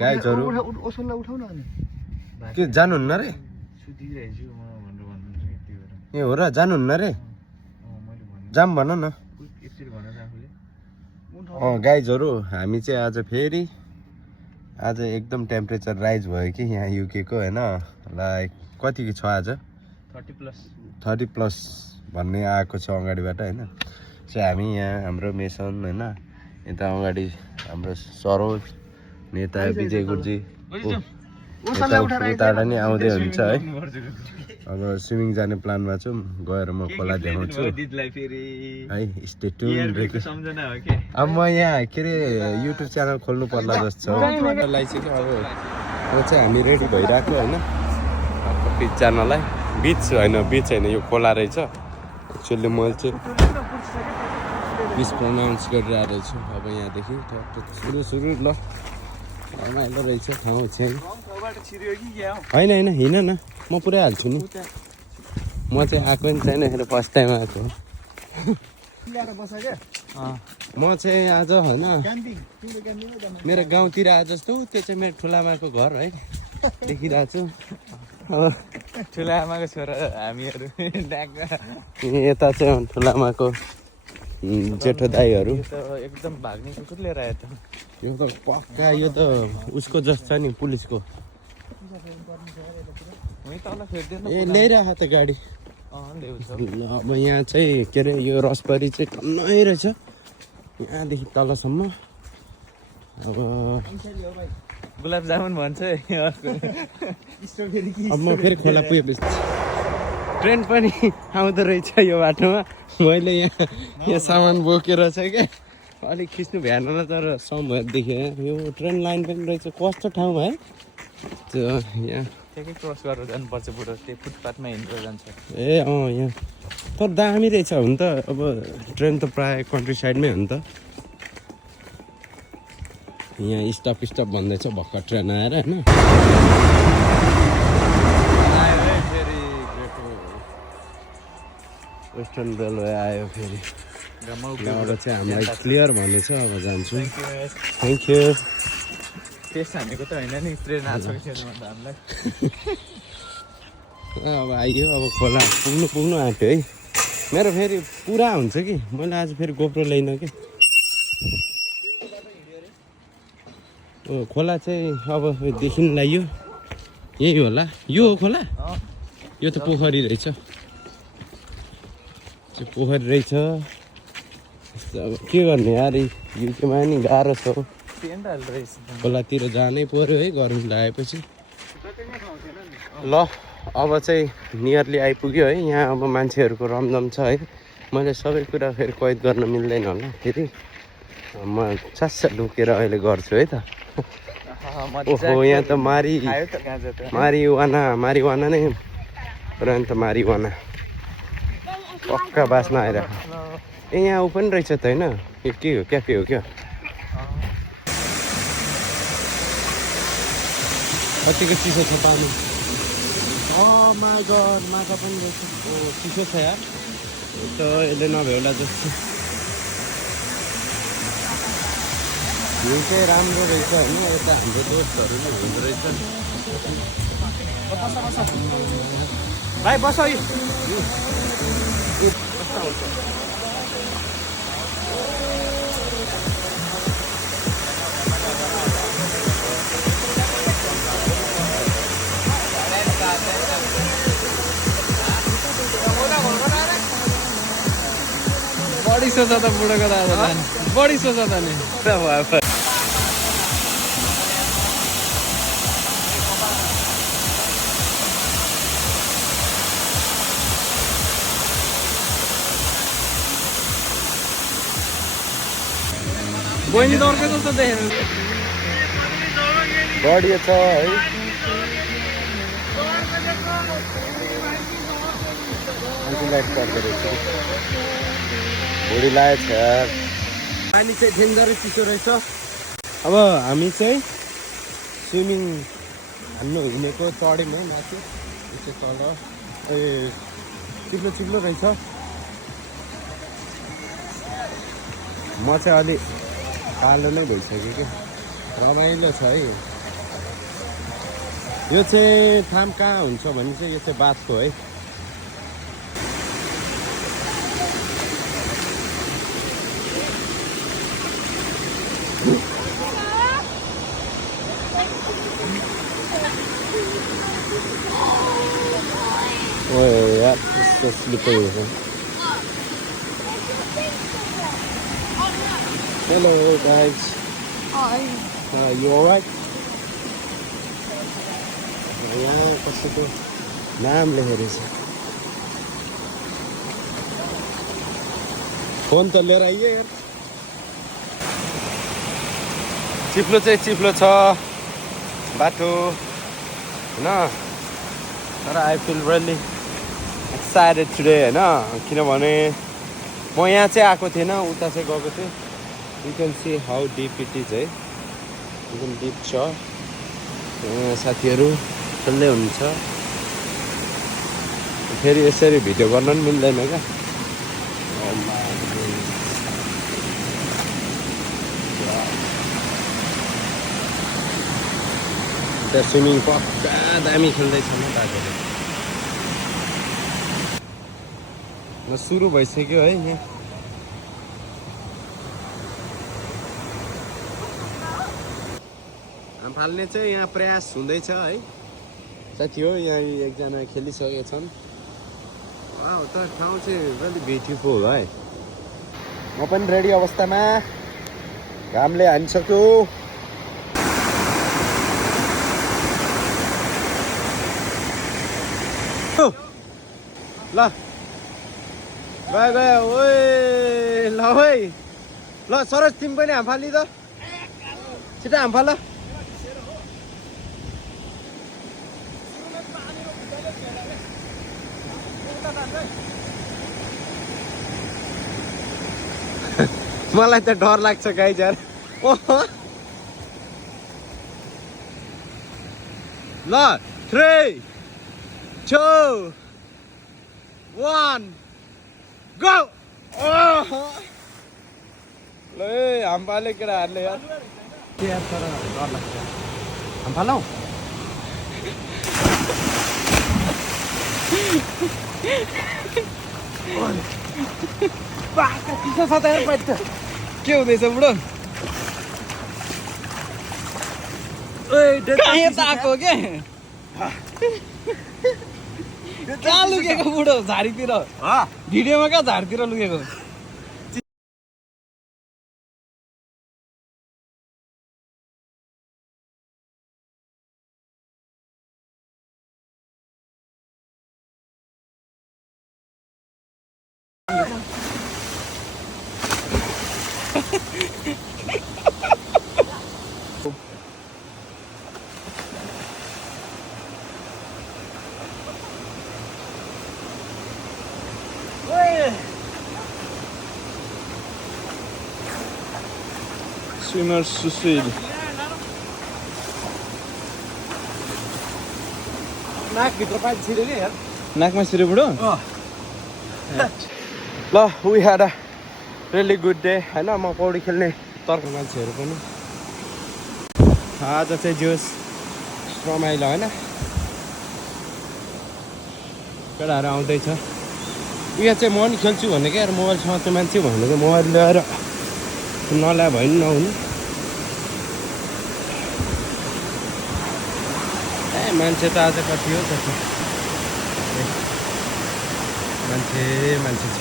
गाइजहरु के जानुहुन्न रे ए हो र जानुहुन्न रे जाम भन न गाइजहरु हामी चाहिँ आज एकदम टेम्परेचर राइज भयो कि यहाँ युके को हैन लाइक कति छ आज 30 प्लस भन्ने आएको छ अगाडिबाट हैन सो हामी यहाँ हाम्रो मेसन हैन यता अगाडि हाम्रो सरोज नेता विजय गुरुजी उता नि आउँदै हुन्छ है अब स्विमिङ जाने प्लानमा छु गएर म खोला देखाउँछु है स्टे ट्युन अब म यहाँ के रे युट्युब च्यानल खोल्नु पर्ला जस्तो छ लाइसक्यो अब यो चाहिँ हामी रेडी भइराख्यो हैन पिच जानलाई बीच हैन यो खोला रहेछ एक्चुअली म चाहिँ मिसप्रोनाउन्स गरिरहेको छु अब यहाँदेखि सुरु ल रमाइलो रहेछ ठाउँ चाहिँ होइन हिँड न म पुरै हाल्छु नि म चाहिँ आएको नि छैन फेरि फर्स्ट टाइम आएको म चाहिँ आज होइन मेरो गाउँतिर आए जस्तो त्यो चाहिँ मेरो ठुलामाको घर है देखिरहेको छु अब ठुलामाको छोरा हामीहरू यता चाहिँ ठुलामाको जेठो दाईहरू एकदम भाग्ने कुकुर लिएर आयो त यो त पक्का यो त उसको जस्तो नि पुलिसको ए ल्याइरहेको त गाडी अब यहाँ चाहिँ के अरे यो रसबरी चाहिँ टन्नै रहेछ यहाँदेखि तलसम्म अब गुलाब जामुन भन्छ अब म फेरि खोला पुगेपछि ट्रेन पनि आउँदो रहेछ यो बाटोमा मैले यहाँ सामान बोकेर चाहिँ क्या अलिक खिच्नु भ्याएन तर समय देखेँ यो ट्रेन लाइन पनि रहेछ कस्तो ठाउँमा है त्यो यहाँ ठ्याक्कै क्रस गरेर जानुपर्छ बुढो त्यो फुटपाथमा हिँडेर जान्छ ए यहाँ तर दामी रहेछ हुन त अब ट्रेन त प्रायः कन्ट्री साइडमै हो नि त यहाँ स्टप भन्दैछ भर्खर ट्रेन आएर होइन वेस्टर्न रेलवे आयो फेरि यहाँबाट चाहिँ हामीलाई क्लियर भनेछ अब जान्छु थ्याङ्क यू त्यस हानेको त होइन नि ट्रेन आएको छैन हामीलाई अब आइयो अब खोला पुग्नु आँट्यो है मेरो फेरि पुरा हुन्छ कि मैले आज फेरि गोप्रो ल्याइनँ कि खोला चाहिँ अब देखिनलाई यही होला यो हो खोला यो त पोखरी रहेछ पोखरी रहेछ अब के गर्ने यार युकेमा नि गाह्रो छ खोलातिर जानै पर्यो है गर्मी लागेपछि ल अब चाहिँ नियरली आइपुग्यो है यहाँ अब मान्छेहरूको रमझम छ है मैले सबै कुरा फेरि कैद गर्न मिल्दैन होला फेरि म छास्सा ढुकेर अहिले गर्छु है त ओहो यहाँ त मारिवाना नै पुरानो त मारिवाना पक्का बास्न आइरहेको ए यहाँ ऊ पनि रहेछ त होइन के हो क्याफे हो क्या कतिको चिसो छ पानी माई गड माछा पनि रहेछ चिसो छ यार त यसले नभ्याउला जस्तो हिउँ चाहिँ राम्रो रहेछ होइन यता हाम्रो दोस्तहरू नै हुँदो रहेछ भाइ बस बढी सोच त बुढोको दादा बढी सोच त नि बहिनी दर्कै जस्तो देखेर बढी छ है लाइट पर्दो रहेछ भुँडी लागेको छ पानी चाहिँ डेन्जरै चिसो रहेछ अब हामी चाहिँ स्विमिङ हान्नु हिँडेको चढ्यौँ है माथि त्यो तल ए चिप्लो रहेछ म चाहिँ अलि कालो नै भइसक्यो कि रमाइलो छ है यो चाहिँ ठाम कहाँ हुन्छ भने चाहिँ यो चाहिँ बाथको है। Oh yeah, it's so slippery. Hello guys. Hi. You alright? यहाँ कसैको नाम लेखेको छ। फोन त लिएर आइए यार। चिप्लो चाहिँ चिप्लो छ बाटो हैन, तर I feel really excited today हैन, किनभने म यहाँ चाहिँ आएको थिएन, उता चाहिँ गएको थिएँ। You can see how deep it is है, एकदम डिप छ। साथीहरू खेल्दै हुनुहुन्छ, फेरि यसरी भिडियो गर्न पनि मिल्दैन क्या। त्यहाँ स्विमिङ पक्का दामी खेल्दैछ म दाजुले। सुरु भइसक्यो है यहाँ। हाम फाल्ने चाहिँ यहाँ प्रयास हुँदैछ है साथी हो। यहाँ एकजना खेलिसकेका छन्। वाउ, त ठाउँ चाहिँ रियली ब्युटिफुल है। म पनि रेडी अवस्थामा, घामले हानिसक्यो। ल गयो गयो ओए, ल है ल सरोज तिमी पनि हाम फाली त, छिटो हाम फाल। मलाई त डर लाग्छ गाइज यार। ल 3 2 1 गो। ल हाम फाले केटाहरूले यार, तर डर लाग्छ। हाम फालौ के हुँदैछ बुढो? आएको के कहाँ लुकेको बुढो? झाडीतिर भिडियोमा कहाँ झाडीतिर लुकेको? Swimmers suicide. नाकभित्र पानी छिर्यो नि यार, नाकमा छिर्यो बुढो। ल we had a really good day हैन। म पौडी खेल्ने तर्क मान्छेहरू पनि आज चाहिँ जोस रमाइलो हैन। केटाहरू आउँदैछ। यहाँ चाहिँ म नि खेल्छु भने क्या यार, मोबाइल समात्ने मान्छे भनेको मोबाइल ल्याएर नल्याए भयो नि नहुने। मान्छे त आज कति हो कति मान्छे मान्छे छ।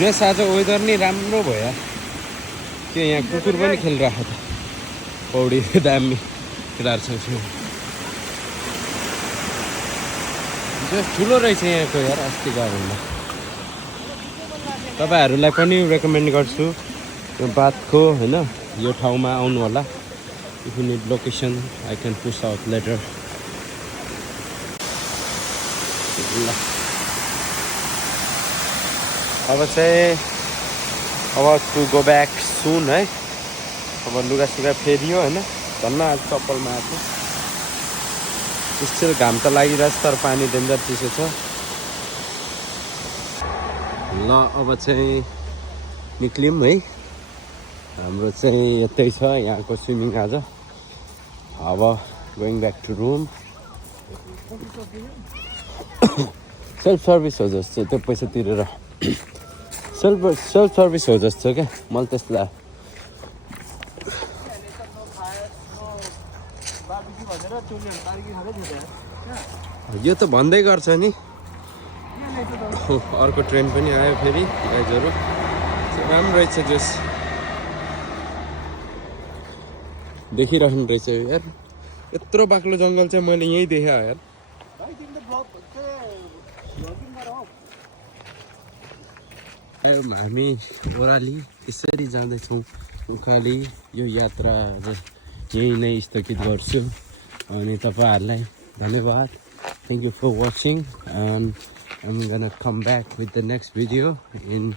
जस आज वेदर नि राम्रो भयो के, यहाँ कुकुर पनि खेलिरहेको छ पौडी। दामी केटाहरू सँगसँगै जस ठुलो रहेछ यहाँको यार, अस्ति गएभन्दा। तपाईहरूलाई पनि रेकमेन्ड गर्छु यो बाथको हैन, यो ठाउँमा आउनु होला। If you need location I can push out later. ल अब चाहिँ अब टु गो ब्याक सुन है। अब लुगा सुगा फेरियो हैन, धन्न आज चप्पलमा आएको। स्टिल घाम त लागिरहेछ तर पानी डेन्जर चिसो छ। ल अब चाहिँ निक्ल्यौँ है। हाम्रो चाहिँ यतै छ यहाँको स्विमिङ आज। अब going back to room. Self service हो जस्तो त्यो पैसा तिरेर सेल्फ सर्भिस हो जस्तो क्या मलाई त्यस्तो लाग्यो। यो त भन्दै गर्छ नि। अर्को ट्रेन पनि आयो फेरि गाइजहरू। राम्रो रहेछ जोस देखिरहनु रहेछ यार। यत्रो बाक्लो जङ्गल चाहिँ मैले यहीँ देखेँ यार। हामी ओह्राली यसरी जाँदैछौँ उकाली। यो यात्रा यहीँ नै स्थगित गर्छु अनि तपाईँहरूलाई धन्यवाद। Thank you for watching and I'm gonna come back with the next video in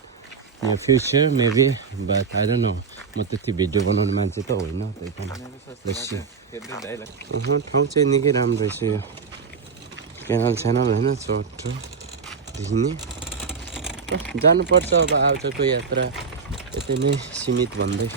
near future maybe, but I don't know. म त्यति भिडियो बनाउने मान्छे त होइन त्यही कारण। ठाउँ चाहिँ निकै राम्रो रहेछ यो क्यानल च्यानल होइन चोटो देखिने। जानुपर्छ अब आजको यात्रा यति नै सीमित भन्दै।